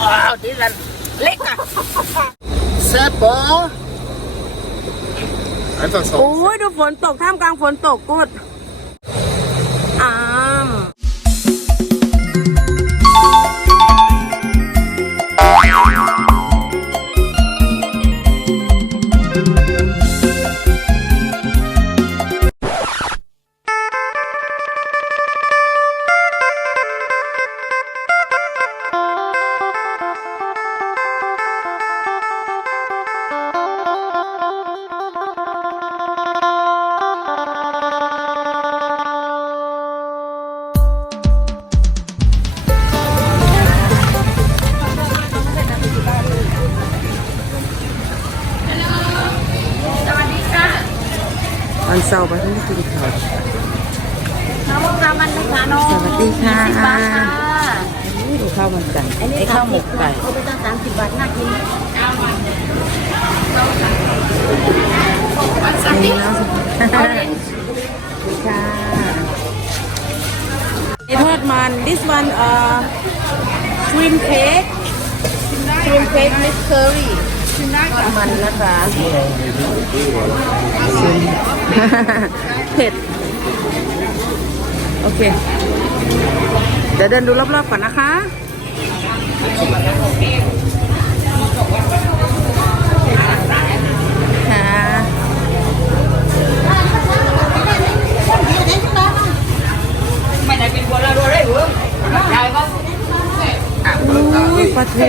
Oh, Dylan. Lecker. Super. Einfach so. โอ้ยดูฝนตกท่ามกลางฝนตกกุด วันเสาร์ไปที่กินข้าวน้องรามันไหมคะน้องสวัสดีค่ะสิบบาทค่ะอู้ดูข้าวมันไก่ไอ้ข้าวหมกไก่เขาไปตั้งสามสิบบาทน่ากินนี่นะค่ะนี่ทอดมัน this one uh cream cake cream cake with curry มันนะคะเผ็ด โอเค เดี๋ยวเดินดูรอบๆก่อนนะคะค่ะอุ้ยปลาทู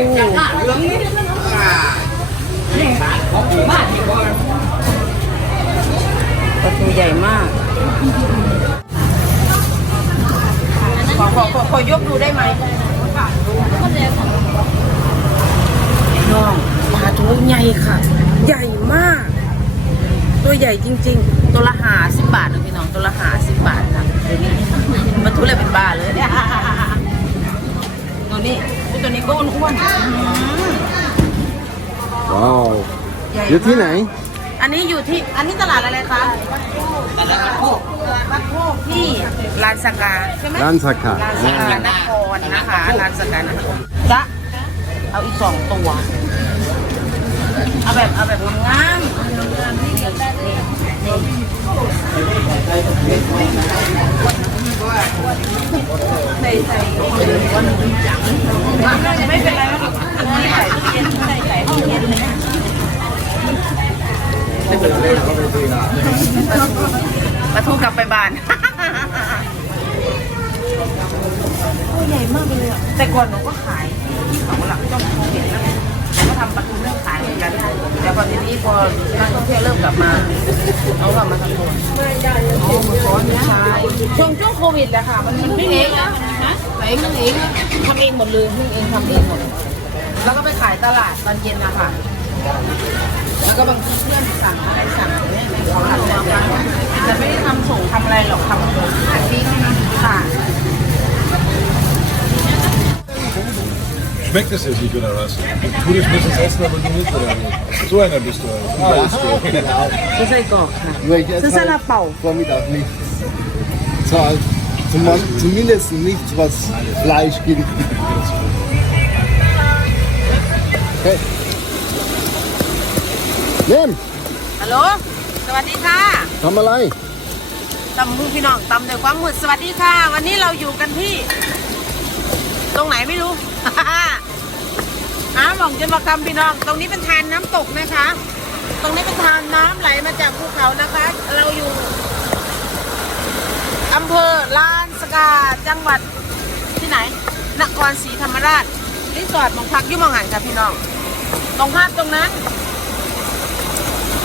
ปลาทู ใหญ่มากขอขอขอขอยกดูได้ไหมน้องปลาทูใหญ่ค่ะ ใหญ่มาก ตัวใหญ่จริง ๆ ตัวละหาสิบบาทนะพี่น้องตัวละหาสิบบาทค่ะเดี๋ยวนี้มันทุเลยเป็นบ้าเลยเนี่ยตัวนี้ตัวนี้ก็อ้วนๆอื้อหือ Wow. ใหญ่อยู่ที่ไหน อันนี้อยู่ที่ อันนี้ตลาดอะไรคะตลาดวัดโคกวัดโคกที่ลานสกาใช่ไหมร้านสาขาลานสกานครนะคะลานสกานครจะเอาอีกสองตัว เอาแบบเอาแบบงามๆใส่ใส่ไม่เป็นไรหรอกใส่ตู้เย็นใส่ใส่ตู้เย็นเลย ปลาทูกลับไปบ้านตัวใหญ่มากเลยอะแต่ก่อนหนูก็ขายที่เขาหลังจ้องโควิดนะก็ทำปลาทูนึ่งขายเหมือนกัน แต่พอทีนี้พอนักท่องเที่ยวเริ่มกลับมาเอากลับมาทำตัวอ๋อมือซ้อนใช่ช่วงช่วงโควิดแหละค่ะ มันมันไม่เองนะไหนมันเองอะทำเองหมดเลยพึ่งเองทำเองหมด แล้วก็ไปขายตลาดตอนเย็นนะคะ แล้วก็บางทีเพื่อนสั่งอะไรสั่งเนี่ยเขาทำมาบ้างแต่ไม่ได้ทำส่งทำอะไรหรอกทำขายที่ค่ะ Schmeckt es dir nicht oder was? Du das müssen essen, aber du nicht oder nicht? So einer bist du. Ah, bist du. ซื้อไส้กรอกค่ะ Nur ich ซื้อ esse ซาลา halt เป่า Vormittag nichts. Zahl. Zum- Zumindest nichts, was Fleisch gibt. Okay. Nimm, ฮัลโหล สวัสดีค่ะทำอะไรตำมือพี่น้องตำโดวยความมืดสวัสดีค่ะ วันนี้เราอยู่กันที่ ตรงไหนไม่รู้ อ้าวหลงจนประคำพี่น้อง ตรงนี้เป็นทานน้ำตกนะคะ ตรงนี้เป็นทานน้ำไหลมาจากภูเขานะคะ เราอยู่อำเภอลานสกาจังหวัดที่ไหน นครศรีธรรมราชรีสอร์ทหมองพักอยุ่หมองหันค่ะพี่น้อง ตรงภาพตรงนั้นโ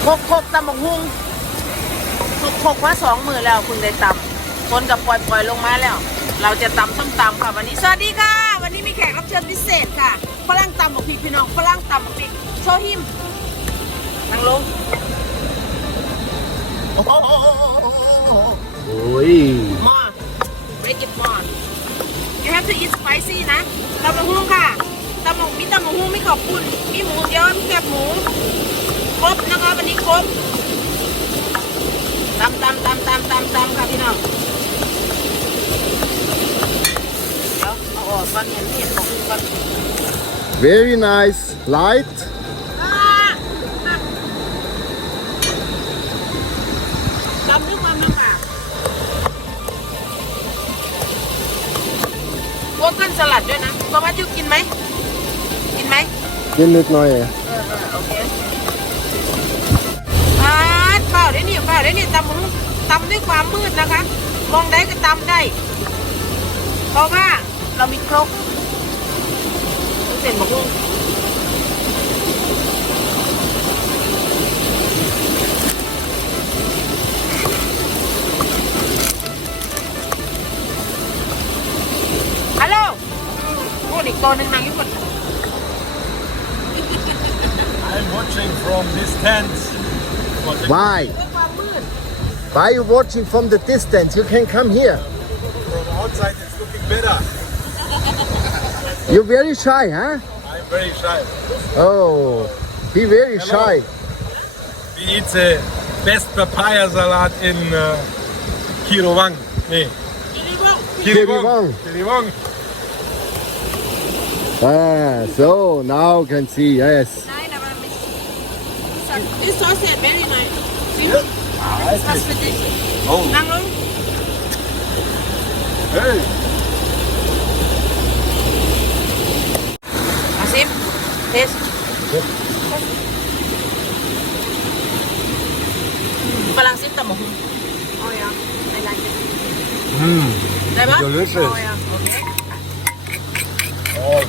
คกโคกตำบกฮุงหกหกว่าสองมือแล้วคุณได้ตำคนกับปล่อยปล่อยลงมาแล้ว เราจะตำส้มตำค่ะวันนี้สวัสดีค่ะ วันนี้มีแขกรับเชิญพิเศษค่ะฝรั่งตำกับพี่พี่น้องฝรั่งตำกับพี่โชว์หิมนั่งลงโอ้โหโอ้ยมอ break it more you have to eat spicy นะตำบักหุ่งค่ะตำบักมีตำบักหุ่งมีขอบคุณมีหมูเยอะมีแคบหมูค รบนะคะวันนี้ครบตำตำตำตำตำตำค่ะพี่น้องเดี๋ยวเอาออกก่อนเห็นเห็นของก่อน Very nice. Light. ตำด้วยความลำบากพวกกันสลัดด้วยนะโทมัสยูกินไหม กินไหม Gib mit neue. เออเออโอเค ปาเปล่าได้นี่เปล่าได้นี่ตำมึงตำด้วยความมืดนะคะ มองได้ก็ตำได้ เพราะว่าเรามีครกเสร็จบอกลุงฮัลโหลโอ้อีกตัวหนึ่งนางอยู่ก่น I'm watching from distance. What the- Why? Why you watching from the distance? You can come here. From outside it's looking better. You're very shy, huh? I'm very shy. Oh, be very shy. We eat the best papaya salad in uh, Kirowang. Nee. Kiriwang. Kiriwang. Ah, so now can see. Yes. This sausage very nice. See? It's for this. Oh, นั่งลง hey. อาซิมเทสฝรั่งซิมตำหมู Oh ja, I like it. Mm, ได้ปะ delicious. โอเค Oh,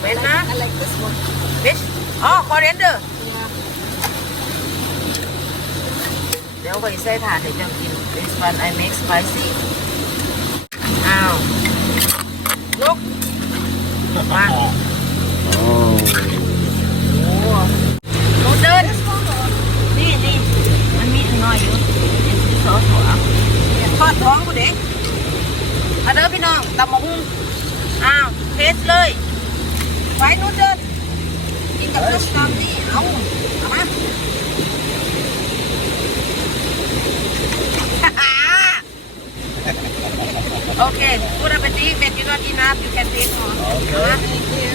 เป็นนะ I like this one. ฟิชอ๋อคอเรนเดอร์ Yeah. เดี๋ยวไปใส่ถาดเดี๋ยวจะกิน this one I make spicy อ้าวลุกมา Oh. หนูเดินนี่นี่มันมีถึงน้อยอยู่นี่คือซอสหัวทอดท้องกูเด็กมาเด้อพี่น้องตำมะฮุ่งอ้าวเทสเลย ไว้หนูเดินกินกับส้มตำนี่เอาเอามา Okay, good appetite. When you not enough, you can take more. Okay. Thank you.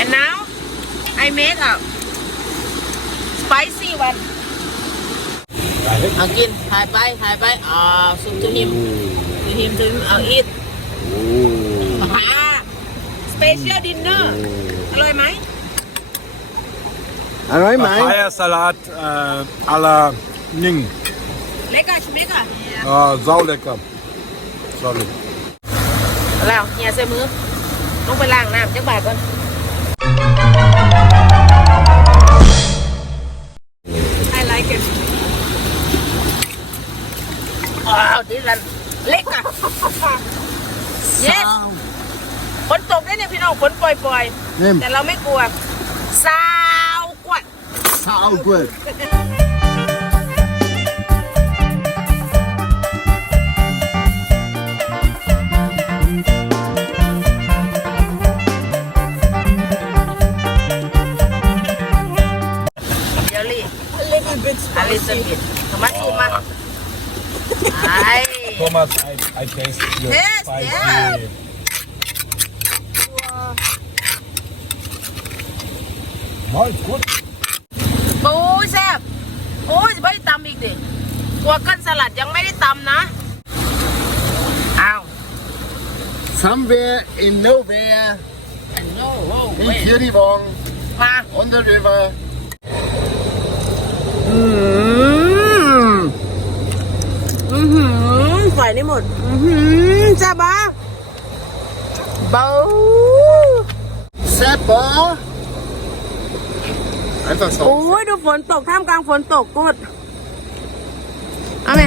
And now I make a spicy one. เอากินถ่ายไปถ่ายไปอ่าซุปทูหิมทูหิมทูหิมเอาอีท Oh. อ่า special dinner อร่อยไหม Alright, mate. Papaya Salat äh, à la Ning. เล็กอะชิมเล็กอะ Ah, saulecker. Sorry. แล้วเฮียใส่มือต้องไปล้างน้ำจักบาทก่อน I like it ว้าวดิลันเล็กอะ yes ฝนตกได้เนี่ยพี่น้องฝนปล่อย Nimm. ๆแต่เราไม่กลัวสาวกวด Sau gut. Jelly. A little bit A little bit. ทำไมซูมมาไอ้ Thomas, I, I taste your Yes, spicy. yeah. No, it's good. โอ้ยแซ่บโอ้ยจะไม่ได้ตำอีกดิหัวกันสลัดยังไม่ได้ตำนะอ้าว Somewhere in nowhere อันโน้โว้ in เว้ย Kiriwang มา on the river. อืมอือหือใส่ได้หมด อือหือจ้าบ้าเบา Seppa. Einfach so. โอ้ยดูฝนตกท่ามกลางฝนตกกดเอาไหม